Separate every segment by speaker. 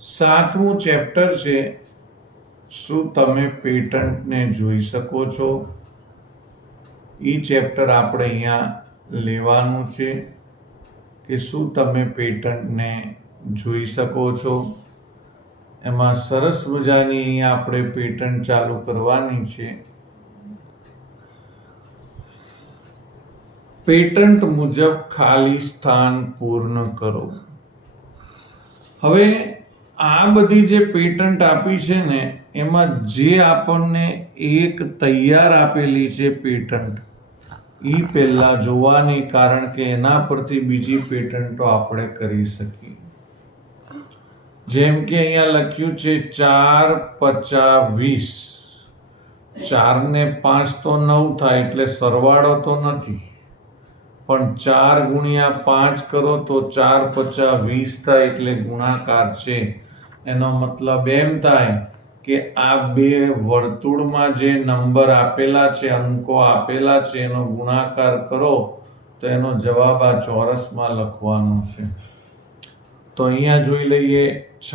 Speaker 1: સાતમું ચેપ્ટર છે, શું તમે પેટન્ટને જોઈ શકો છો? એ ચેપ્ટર આપણે અહીંયા લેવાનું છે કે શું તમે પેટન્ટને જોઈ શકો છો? એમાં સરસ મજાની આપણે પેટન્ટ ચાલુ કરવાની છે. પેટન્ટ મુજબ ખાલી સ્થાન પૂર્ણ કરો. હવે આ બધી જે પેટન્ટ આપી છે ને, એમાં જે આપણને એક તૈયાર આપેલી છે પેટન્ટ એ પહેલાં જોવાની કારણ કે એના પરથી બીજી પેટન્ટો આપણે કરી શકીએ. જેમ કે અહીંયા લખ્યું છે ચાર પચા વીસ. ચાર ને પાંચ તો નવ થાય એટલે સરવાળો તો નથી. પણ ચાર ગુણ્યા પાંચ કરો તો ચાર પચા વીસ થાય એટલે ગુણાકાર છે એનો મતલબ એમ થાય કે આ બે વર્તુળમાં જે નંબર આપેલા છે, અંકો આપેલા છે, એનો ગુણાકાર કરો, તો એનો જવાબ આ ચોરસમાં લખવાનો છે. તો અહીંયા જોઈ લઈએ, છ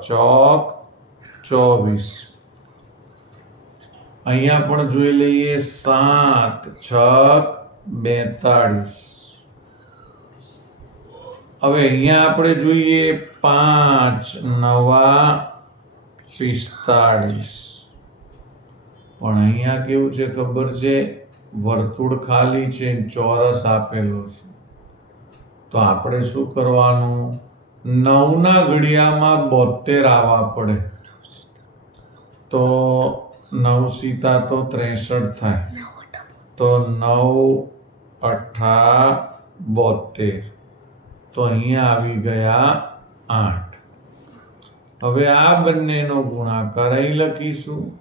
Speaker 1: ચોક ચોવીસ. અહીંયા પણ જોઈ લઈએ સાત છક બેતાળીસ. હવે અહીંયા આપણે જોઈએ પાંચ, નવા, પિસ્તાળીસ. પણ અહીંયા કેવું છે ખબર છે? વર્તુળ ખાલી છે, ચોરસ આપેલો છે. તો આપણે શું કરવાનું? નવના ઘડિયામાં બોતેર આવવા પડે. તો નવ સીતા તો ત્રેસઠ થાય. તો નવ અઠા બોતેર તો અહીંયા આવી ગયા આઠ. હવે આ બંનેનો ગુણાકાર અહીં લખીશું.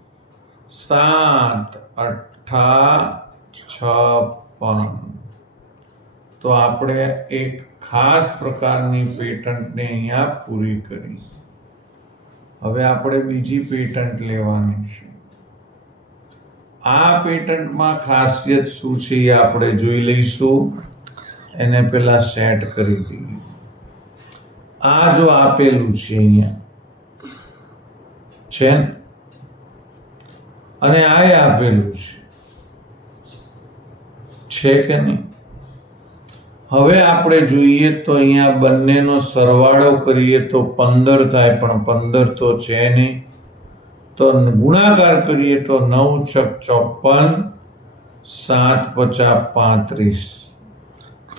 Speaker 1: સાત અઠા છપ્પન. તો આપણે એક ખાસ પ્રકારની પેટન્ટને અહીંયા પૂરી કરી. હવે આપણે બીજી પેટન્ટ લેવાની છે. આ પેટન્ટમાં ખાસિયત શું છે એ આપણે જોઈ લઈશું. એને પહેલા સેટ કરી દઈએ આ જો આપેલું છે અહીંયા. છે અને આ આપેલું છે. છે કે નહીં? હવે આપણે જોઈએ તો અહીંયા બંનેનો સરવાળો કરીએ તો પંદર થાય, પણ પંદર તો છે નહીં. તો ગુણાકાર કરીએ તો નવ છક ચોપન, સાત પચાસ પાંત્રીસ.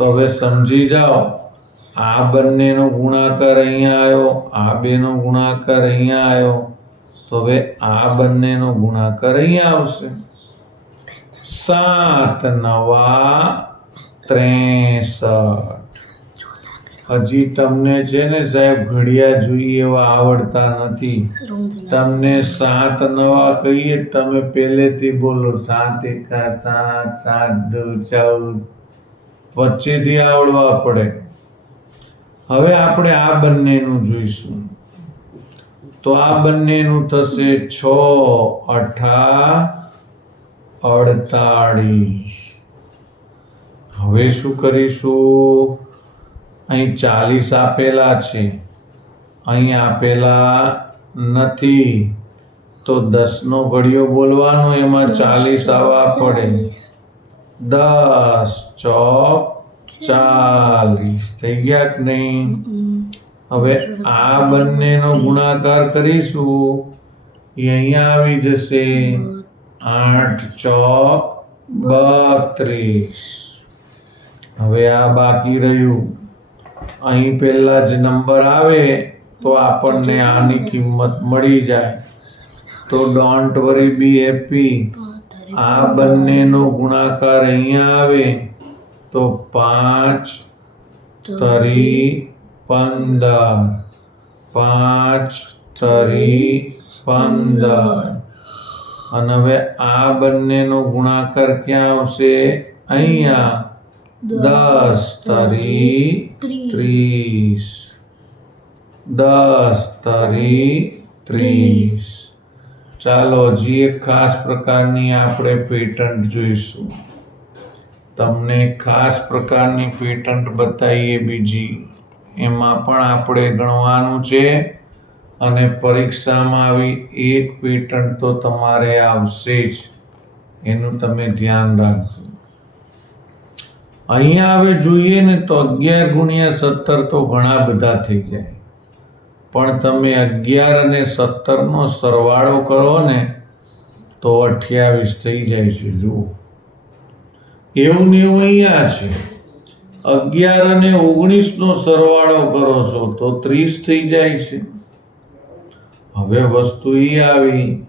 Speaker 1: તો હવે સમજી જાઓ, આ બંનેનો ગુણાકાર અહીંયા આવ્યો, આ બેનો ગુણાકાર અહીંયા આવ્યો. તો હવે આ બંનેનો ગુણાકાર અહીંયા આવશે. સાત, નવા, ત્રેસઠ. હજી તમને છે ને સાહેબ ઘડિયા જોઈએ એવા આવડતા નથી. તમને સાત, નવા કહીએ, તમે પહેલેથી બોલો, સાત એકા સાત સાત, દો, ચૌદ વચ્ચેથી આવડવા પડે. હવે આપણે આ બંનેનું જોઈશું. તો આ બંનેનું થશે છ અઠા અડતાળીસ. હવે શું કરીશું? અહીં ચાલીસ આપેલા છે. અહીં આપેલા નથી. તો દસનો ઘડિયો બોલવાનો એમાં ચાલીસ આવવા પડે. દસ. ચોક ચાલીસ થઈ ગયા કે નહીં? હવે આ બંનેનો ગુણાકાર કરીશું. એ અહીંયા આવી જશે. આઠ ચોક બત્રીસ. હવે આ બાકી રહ્યું. અહીં પહેલા જ નંબર આવે તો આપણને આની કિંમત મળી જાય. તો ડોન્ટ વરી બી હેપી. આ બંનેનો ગુણાકાર અહીંયા આવે. તો પાંચ, તરી, પંદર. પાંચ, તરી, પંદર. અને હવે આ બંનેનો ગુણાકાર ક્યાં આવશે? અહીંયા. દસ, તરી, ત્રીસ. દસ, તરી, ત્રીસ. ચાલો હજી એક ખાસ પ્રકારની આપણે પેટન્ટ જોઈશું. તમને ખાસ પ્રકારની પેટન્ટ બતાવીએ બીજી. એમાં પણ આપણે ગણવાનું છે અને પરીક્ષામાં આવી એક પેટન્ટ તો તમારે આવશે જ. એનું તમે ધ્યાન રાખજો. અહીંયા હવે જોઈએ ને તો અગિયાર ગુણ્યા સત્તર તો ઘણા બધા થઈ જાય. પણ તમે અગિયાર અને સત્તરનો સરવાળો કરો ને તો અઠ્યાવીસ થઈ જાય છે. જુઓ. એવું ને એવું અહીંયા છે. અગિયાર અને ઓગણીસનો સરવાળો કરો છો તો ત્રીસ થઈ જાય છે. હવે વસ્તુ એ આવી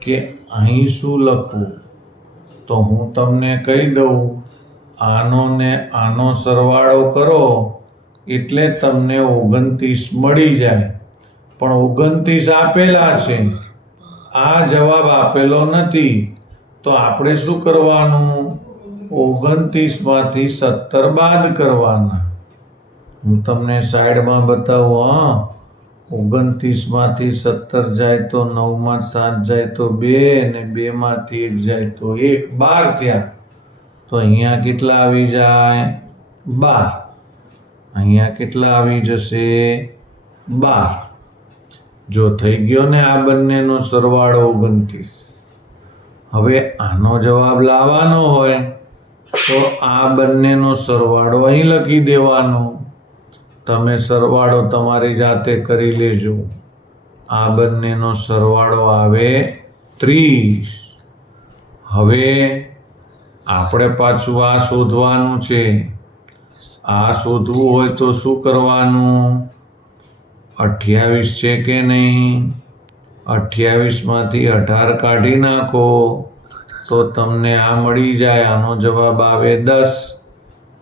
Speaker 1: કે અહીં શું લખવું? તો હું તમને કહી દઉં, આનો ને આનો સરવાળો કરો એટલે તમને ઓગણત્રીસ મળી જાય. પણ ઓગણત્રીસ આપેલા છે. આ જવાબ આપેલો નથી. તો આપણે શું કરવાનું? ઓગણત્રીસમાંથી સત્તર બાદ કરવાના. હું તમને સાઈડમાં બતાવું, હા. ઓગણત્રીસમાંથી સત્તર જાય તો નવમાં સાત જાય તો બે ને બેમાંથી એક જાય તો એક. બાર થયા. તો અહીંયા કેટલા આવી જાય? બાર. અહીંયા કેટલા આવી જશે? બાર. જો થઈ ગયો ને આ બંનેનો સરવાળો ઓગણત્રીસ. હવે આનો જવાબ લાવવાનો હોય. તો આ બંનેનો સરવાળો અહીં લખી દેવાનો. તમે સરવાળો તમારી જાતે કરી લેજો. આ બંનેનો સરવાળો આવે ત્રીસ. હવે આપણે પાછું આ શોધવાનું છે. આ શોધવું હોય તો શું કરવાનું? અઠ્યાવીસ છે કે નહીં? અઠ્યાવીસમાંથી અઢાર કાઢી નાખો. તો તમને આ મળી જાય, આનો જવાબ આવે દસ.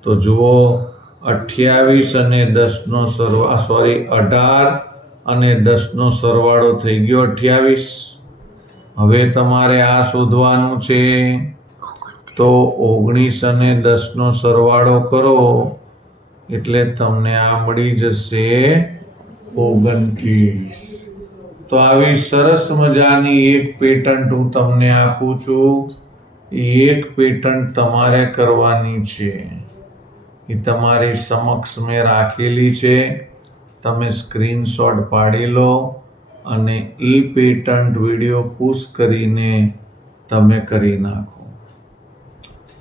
Speaker 1: તો જુઓ, અઠ્યાવીસ અને દસનો સરવા સોરી અઢાર અને દસનો સરવાળો થઈ ગયો અઠ્યાવીસ. હવે તમારે આ શોધવાનું છે. તો ઓગણીસ અને દસનો સરવાળો કરો, એટલે તમને આ મળી જશે ઓગણત્રીસ. તો આવી સરસ મજાની એક પેટન્ટ હું તમને આપું છું. એક પેટન્ટ તમારે કરવાની છે. એ તમારી સમક્ષ મેં રાખેલી છે. તમે સ્ક્રીનશોટ પાડી લો અને એ પેટન્ટ વીડિયો પુશ કરીને તમે કરી નાખો.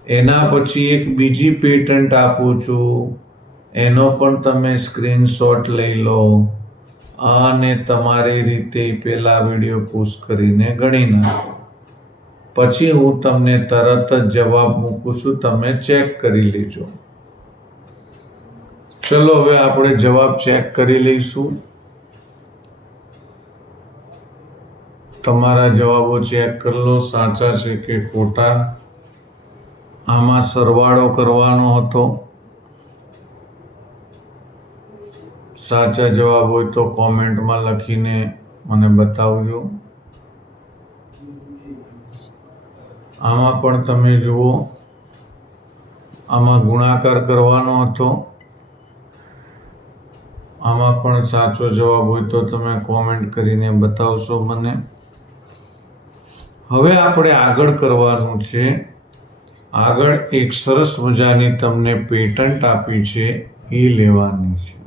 Speaker 1: એના પછી એક બીજી પેટન્ટ આપું છું. એનો પણ તમે સ્ક્રીનશોટ લઈ લો. અને તમારી રીતે પેલા વીડિયો પુશ કરીને ગણી નાખો. પછી હું તમને તરત જ જવાબ મૂકું છું, તમે ચેક કરી લેજો. ચલો, હવે આપણે જવાબ ચેક કરી લઈશું. તમારા જવાબો ચેક કરી લો, સાચા છે કે ખોટા? આમાં સરવાળો કરવાનો હતો. સાચા જવાબ હોય તો કોમેન્ટમાં લખીને મને બતાવજો. આમાં પણ તમે જુઓ, આમાં ગુણાકાર કરવાનો હતો. આમાં પણ સાચો જવાબ હોય તો તમે કોમેન્ટ કરીને બતાવશો મને. હવે આપણે આગળ કરવાનું છે. આગળ એક સરસ મજાની તમને પેટન્ટ આપી છે એ લેવાની છે.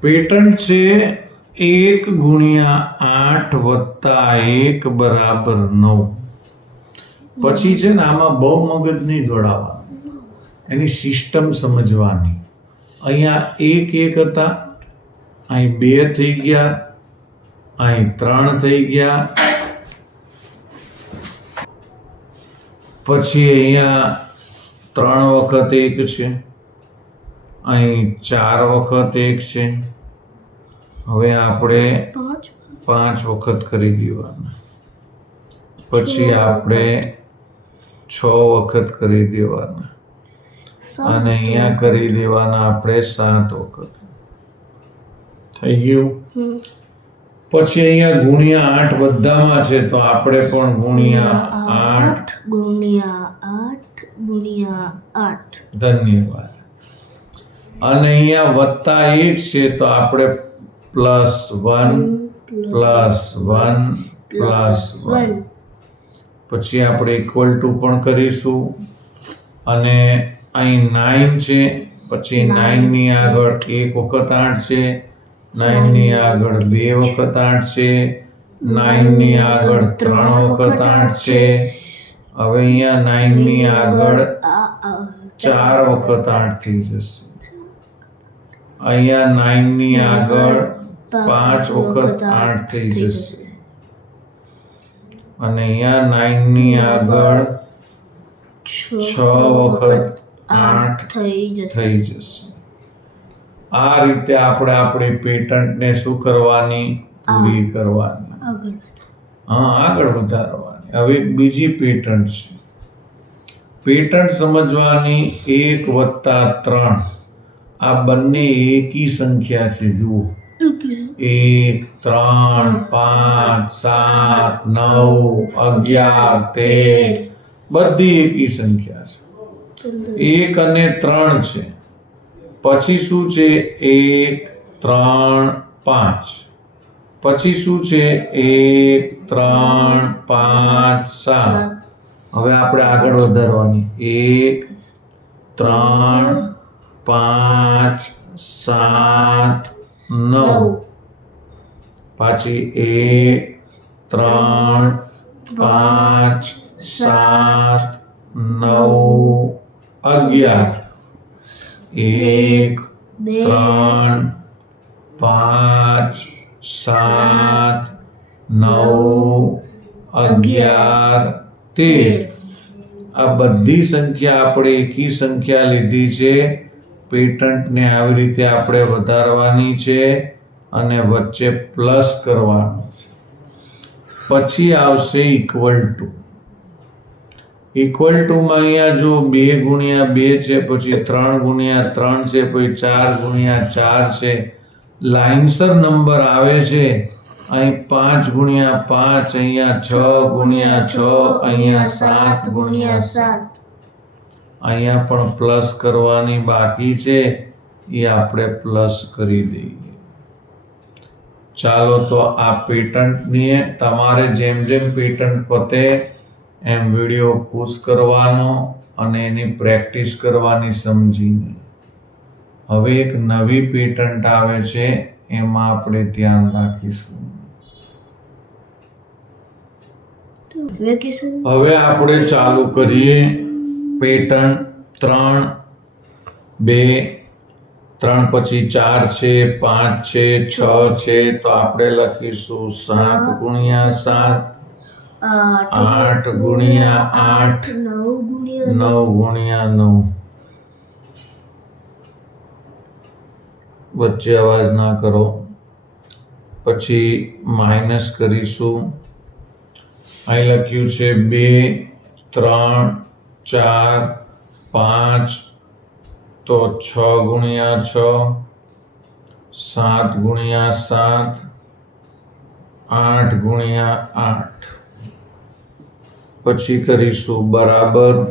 Speaker 1: પેટન્ટ છે એક ગુણ્યા આઠ વત્તા એક બરાબર નવ. પછી છે ને આમાં બહુ મગજ નહીં દોડાવવાનું. એની સિસ્ટમ સમજવાની. અહીંયા એક એક હતા, અહીં બે થઈ ગયા, અહીં ત્રણ થઈ ગયા. પછી અહીંયા ત્રણ વખત એક છે. અહીં ચાર વખત એક છે. હવે આપણે
Speaker 2: પાંચ
Speaker 1: વખત કરી દેવાના પછી આપણે છ વખત કરી દેવાના અને અહીંયા કરી દેવાના આપણે સાત વખત. થઈ ગયું? પછી અહીંયા ગુણ્યા આઠ બધામાં છે તો આપણે પણ ગુણ્યા આઠ.
Speaker 2: ગુણ્યા આઠ ગુણ્યા આઠ.
Speaker 1: ધન્યવાદ. અને અહીંયા વત્તા એક છે તો આપણે plus one plus one plus one. પછી આપણે ઇક્વલ ટુ પણ કરીશું. અને અહીં નાઇન છે પછી નાઇનની આગળ એક વખત આઠ છે નાઇનની આગળ બે વખત આઠ છે નાઇનની આગળ ત્રણ વખત આઠ છે. હવે અહીંયા નાઇનની આગળ ચાર વખત આઠ થઈ જશે. અહીંયા નાઇનની આગળ પાંચ વખત આઠ થઈ જશે. અને અહીંયા નાઇનની આગળ છ વખત આઠ
Speaker 2: થઈ જશે.
Speaker 1: આ રીતે આપણે આપણી પેટન્ટને શું કરવાની? પૂરી કરવાની. હા આગળ વધારવાની. હવે બીજી પેટન્ટ છે. પેટન્ટ સમજવાની એક વત્તા ત્રણ. આ બંને એકી સંખ્યા છે જુઓ. એક ત્રણ પાંચ સાત નવ અગિયાર તેર. બધી એકી સંખ્યા છે. એક અને ત્રણ છે. પછી શું છે? એક ત્રણ પાંચ. પછી શું છે? એક ત્રણ પાંચ સાત. હવે આપણે આગળ વધારવાની. એક ત્રણ પાંચ સાત નવ પાછી એક ત્રણ પાંચ સાત નવ અગિયાર એક
Speaker 2: બે
Speaker 1: ત્રણ પાંચ સાત નવ અગિયાર તેર આ બધી સંખ્યા આપણે એકી સંખ્યા લીધી છે પેટન્ટને આવી રીતે આપણે વધારવાની છે અને વચ્ચે પ્લસ કરવાનું પછી આવશે ઇક્વલ ટુ ઇક્વલ ટુમાં અહીંયા જો બે ગુણ્યા બે છે, પછી ત્રણ ગુણ્યા ત્રણ છે, પછી ચાર ગુણ્યા ચાર છે લાઇનસર નંબર આવે છે, અહીં પાંચ ગુણ્યા પાંચ, અહીંયા છ ગુણ્યા છ, અહીંયા સાત ગુણ્યા સાત. અહીંયા પણ પ્લસ કરવાની બાકી છે એ આપણે પ્લસ કરી દઈએ. ચાલો તો આ પેટન્ટની તમારે જેમ જેમ પેટન્ટ પતે એમ વીડિયો પુશ કરવાનો અને એની પ્રેક્ટિસ કરવાની સમજીને. હવે એક નવી પેટન્ટ આવે છે એમાં આપણે ધ્યાન રાખીશું. હવે આપણે ચાલુ કરીએ. પેટર્ન ત્રણ બે ત્રણ પછી ચાર છે પાંચ છે છ છે તો આપણે લખીશું સાત ગુણ્યા સાત.
Speaker 2: આઠ
Speaker 1: ગુણ્યા આઠ.
Speaker 2: નવ ગુણ્યા
Speaker 1: નવ. વચ્ચે અવાજ ના કરો. પછી માઇનસ કરીશું. અહીં લખ્યું છે બે ત્રણ ચાર, પાંચ, તો છ ગુણ્યા છ, સાત ગુણ્યા સાત, આઠ ગુણ્યા આઠ. પછી કરીશું બરાબર.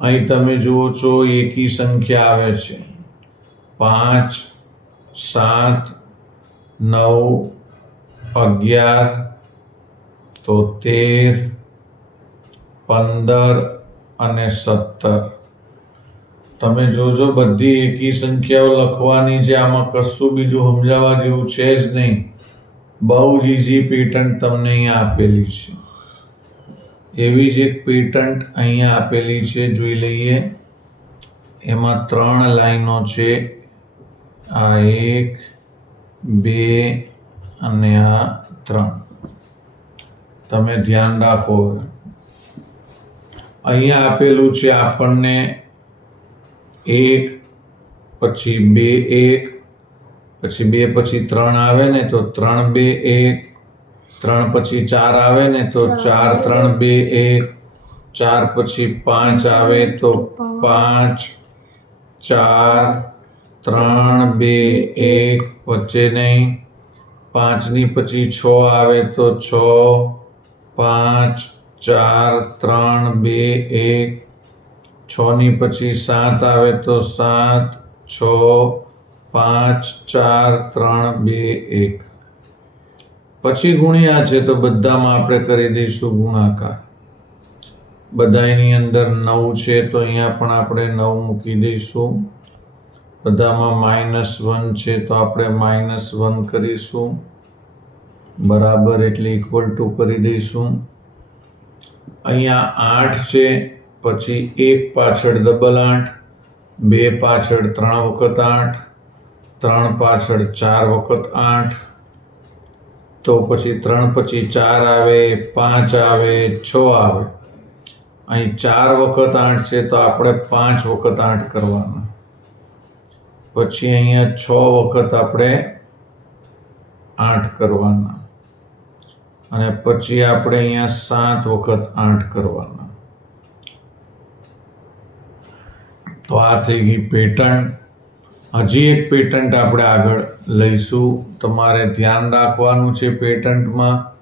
Speaker 1: અહીં તમે જુઓ છો એકી સંખ્યા આવે છે. પાંચ, સાત, નવ, અગિયાર તો તેર પંદર અને સત્તર. તમે જોજો, બધી એકી સંખ્યાઓ લખવાની છે, આમાં કશું બીજું સમજાવવા જેવું છે જ નહીં. બહુ જ ઇઝી પેટન્ટ તમને અહીંયા આપેલી છે. એવી જ એક પેટન્ટ અહીંયા આપેલી છે, જોઈ લઈએ. એમાં ત્રણ લાઈનો છે. આ એક, બે અને આ ત્રણ. તમે ધ્યાન રાખો અહીંયા આપેલું છે આપણને એક પછી બે એક પછી બે પછી ત્રણ આવે ને તો ત્રણ બે એક ત્રણ પછી ચાર આવે ને તો ચાર ત્રણ બે એક ચાર પછી પાંચ આવે તો પાંચ ચાર ત્રણ બે એક વચ્ચે નહીં. પાંચની પછી છ આવે તો છ પાંચ ચાર, ત્રણ, બે, એક. છની પછી સાત આવે તો સાત, છ, પાંચ, ચાર, ત્રણ, બે, એક. પછી ગુણ્યા છે તો બધામાં આપણે કરી દઈશું ગુણાકાર. બધાની અંદર નવ છે તો અહીંયા પણ આપણે નવ મૂકી દઈશું. બધામાં માઇનસ વન છે તો આપણે માઇનસ વન કરીશું. બરાબર એટલે ઇક્વલ ટુ કરી દઈશું. અહીંયા આઠ છે, પછી એક પાછળ ડબલ આઠ, બે પાછળ ત્રણ વખત આઠ, ત્રણ પાછળ ચાર વખત આઠ, તો પછી ત્રણ પછી ચાર આવે, પાંચ આવે, છ આવે. અહીં ચાર વખત આઠ છે તો આપણે પાંચ વખત આઠ કરવાના. પછી અહીંયા છ વખત આપણે આઠ કરવાના. અને પછી આપણે અહીંયા સાત વખત આઠ કરવાના. તો આ થઈ ગઈ પેટર્ન. હજી એક પેટન્ટ આપણે આગળ લઈશું. તમારે ધ્યાન રાખવાનું છે પેટન્ટમાં.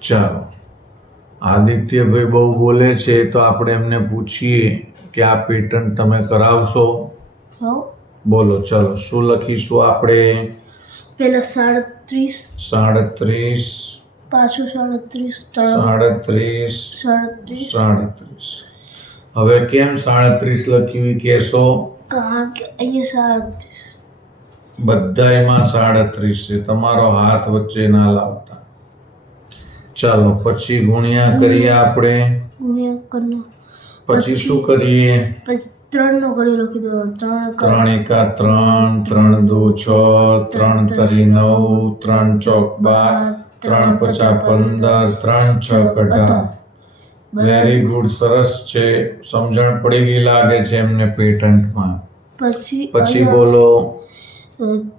Speaker 1: ચાલો. આદિત્યભાઈ બહુ બોલે છે તો આપણે એમને પૂછીએ કે આ પેટન્ટ તમે કરાવશો?
Speaker 2: હો.
Speaker 1: બોલો ચાલો. શું લખીશું આપણે?
Speaker 2: પેલા સાડત્રીસ
Speaker 1: સાડત્રીસ
Speaker 2: પાછું સાડત્રીસ ત્રણ
Speaker 1: સાડત્રીસ
Speaker 2: સાડત્રીસ
Speaker 1: સાડત્રીસ હવે કેમ સાડત્રીસ લખ્યું એ કહેશો?
Speaker 2: કારણ કે અહીંયા સાડત્રીસ.
Speaker 1: બધાયમાં સાડત્રીસ છે. તમારો હાથ વચ્ચે ના લાવતા. ચાલો પછી ગુણ્યા કરીએ આપણે.
Speaker 2: ગુણ્યા કરનો
Speaker 1: પછી શું કરીએ?
Speaker 2: પછી ત્રણનો ઘડી લખી દો. ત્રણ
Speaker 1: ત્રણ એકા ત્રણ ત્રણ દો છ ત્રણ તરી નવ ત્રણ ચોક બાર ત્રણ પચા પંદર ત્રણ છ અઢાર. વેરી ગુડ સરસ છે. સમજણ પડી ગઈ લાગે છે એમને પેટન્ટમાં.
Speaker 2: પછી
Speaker 1: પછી બોલો.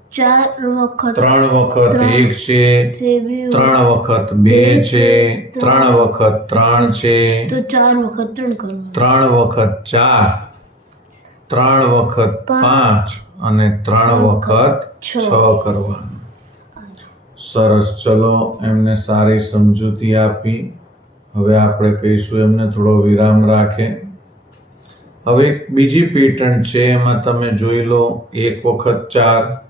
Speaker 2: ચાર વખત.
Speaker 1: ત્રણ વખત એક છે
Speaker 2: છે
Speaker 1: ત્રણ વખત બે છે ત્રણ વખત ત્રણ છે
Speaker 2: તો ચાર વખત ત્રણ કરો.
Speaker 1: ત્રણ વખત ચાર. ત્રણ વખત પાંચ. અને ત્રણ વખત છ. કરવાનું. સરસ ચલો એમને સારી સમજૂતી આપી. હવે આપણે કહીશું એમને થોડો વિરામ રાખે. હવે બીજી પેટર્ન છે એમાં તમે જોઈ લો એક વખત ચાર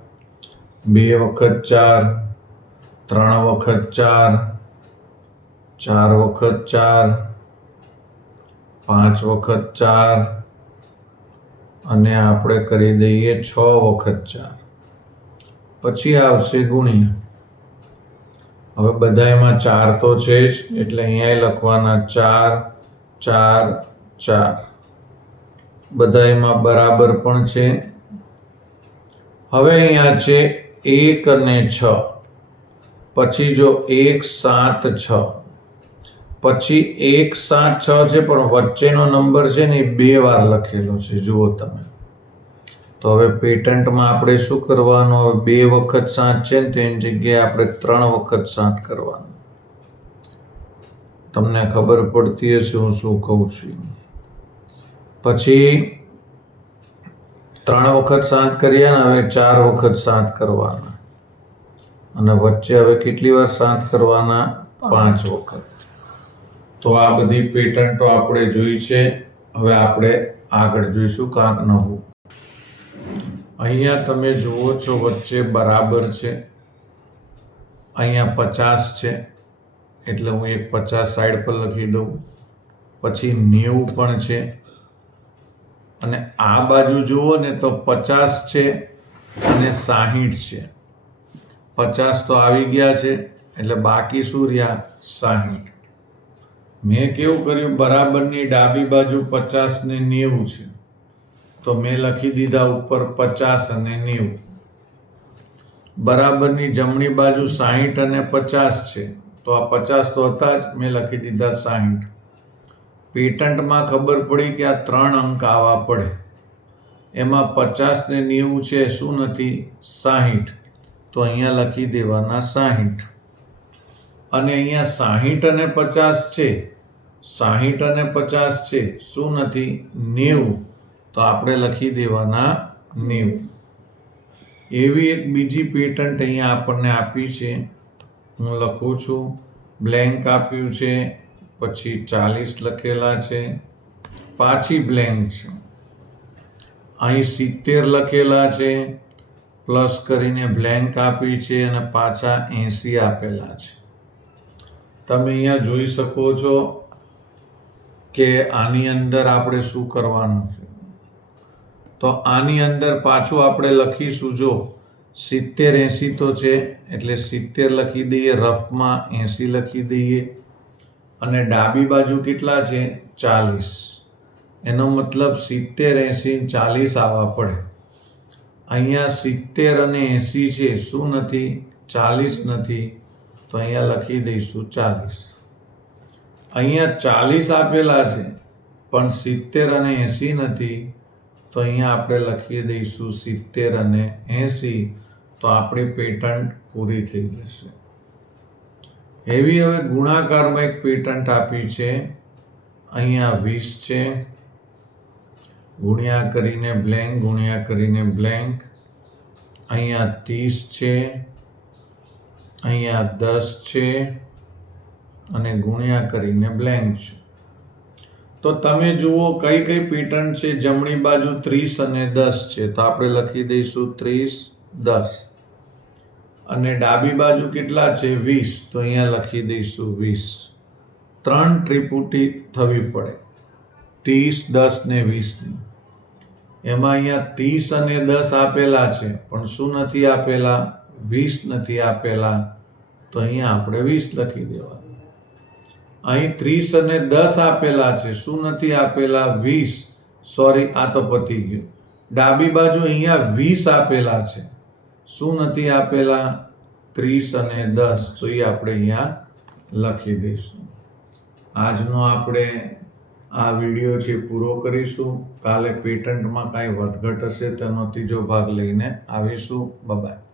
Speaker 1: બે વખત ચાર ત્રણ વખત ચાર ચાર વખત ચાર પાંચ વખત ચાર અને આપણે કરી દઈએ છ વખત ચાર. પછી આવશે ગુણ્યા હવે બધા એમાં ચાર તો છે જ, એટલે અહીંયા લખવાના ચાર ચાર ચાર. બધામાં બરાબર પણ છે. હવે અહીંયા છે એક અને છ. પછી જો એક, સાત, છ. પછી એક સાત છ છે, પણ વચ્ચેનો નંબર છે ને એ બે વાર લખેલો છે. જુઓ તમે. તો હવે પેટન્ટમાં આપણે શું કરવાનું? બે વખત સાત છે ને તો એની જગ્યાએ આપણે ત્રણ વખત સાત કરવાનું. તમને ખબર પડતી હશે, હું શું કહું છું. પછી ત્રણ વખત સાત કર્યા ને હવે ચાર વખત સાત કરવાના. અને વચ્ચે હવે કેટલી વાર સાત કરવાના? પાંચ વખત. તો આ બધી પેટન્ટો આપણે જોઈ છે. હવે આપણે આગળ જોઈશું કાંક નવું. અહીંયા તમે જુઓ છો વચ્ચે બરાબર છે. અહીંયા પચાસ છે. એટલે હું એક પચાસ સાઈડ પર લખી દઉં. પછી નેવું પણ છે. અને આ બાજુ જુઓ ને તો પચાસ છે અને સાહીઠ છે. પચાસ તો આવી ગયા છે. એટલે બાકી શું રહ્યા? સાહીઠ. મેં કેવું કર્યું? બરાબરની ડાબી બાજુ પચાસ ને નેવું છે. તો મેં લખી દીધા ઉપર પચાસ અને નેવું. બરાબરની જમણી બાજુ સાહીઠ અને પચાસ છે. તો આ પચાસ તો હતા જ. મેં લખી દીધા સાહીઠ. પેટન્ટમાં ખબર પડી કે આ ત્રણ અંક આવવા પડે. એમાં પચાસ ને નેવું છે, શું નથી? સાહીઠ. તો અહીંયા લખી દેવાના સાહીઠ. અને અહીંયા સાહીઠ અને પચાસ છે. સાહીઠ અને પચાસ છે, શું નથી? નેવું. તો આપણે લખી દેવાના નેવું. એવી એક બીજી પેટન્ટ અહીંયા આપણને આપી છે. હું લખું છું. બ્લેન્ક આપ્યું છે, પછી ચાલીસ લખેલા છે. પાછી બ્લેન્ક છે. અહીં સિત્તેર લખેલા છે પ્લસ કરીને બ્લેન્ક આપી છે અને પાછા એંસી આપેલા છે. તમે અહીંયા જોઈ શકો છો કે આની અંદર આપણે શું કરવાનું છે? તો આની અંદર પાછું આપણે લખીશું જો, સિત્તેર એંસી તો છે, એટલે સિત્તેર લખી દઈએ, રફમાં એંસી લખી દઈએ. અને ડાબી બાજુ કેટલા છે? ચાલીસ. એનો મતલબ સિત્તેર એંસી ચાલીસ આવવા પડે. અહીંયા સિત્તેર અને એંસી છે, શું નથી? ચાલીસ નથી. તો અહીંયા લખી દઈશું ચાલીસ. અહીંયા ચાલીસ આપેલા છે, પણ સિત્તેર અને એંસી નથી, તો અહીંયા આપણે લખી દઈશું સિત્તેર અને એંસી, તો આપણી પેટન્ટ પૂરી થઈ જશે. એવી હવે ગુણાકારમાં એક પેટન્ટ આપી છે, અહીંયા વીસ છે, ગુણ્યા કરીને બ્લેન્ક, ગુણ્યા કરીને બ્લેન્ક, અહીંયા ત્રીસ છે, અહીંયા દસ છે અને ગુણ્યા કરીને બ્લેન્ક છે. તો તમે જુઓ કઈ કઈ પેટર્ન છે, જમણી બાજુ ત્રીસ અને દસ છે. તો આપણે લખી દઈશું ત્રીસ, દસ. અને ડાબી બાજુ કેટલા છે? વીસ. તો અહીંયા લખી દઈશું વીસ. ત્રણ ત્રિપુટી થવી પડે. ત્રીસ, દસ ને વીસની એમાં અહીંયા ત્રીસ અને દસ આપેલા છે. પણ શું નથી આપેલા? વીસ નથી આપેલા. તો અહીંયા આપણે વીસ લખી દેવાનું. અહીં ત્રીસ અને દસ આપેલા છે. શું નથી આપેલા? વીસ. સોરી આ તો પતી ગયું. ડાબી બાજુ અહીંયા વીસ આપેલા છે. શું નથી આપેલા? ત્રીસ અને દસ. તો એ આપણે અહીંયા લખી દઈશું. આજનો આપણે આ વીડિયો છે પૂરો કરીશું. કાલે પેટન્ટમાં કાંઈ વધઘટ હશે તેનો ત્રીજો ભાગ લઈને આવીશું. બબાય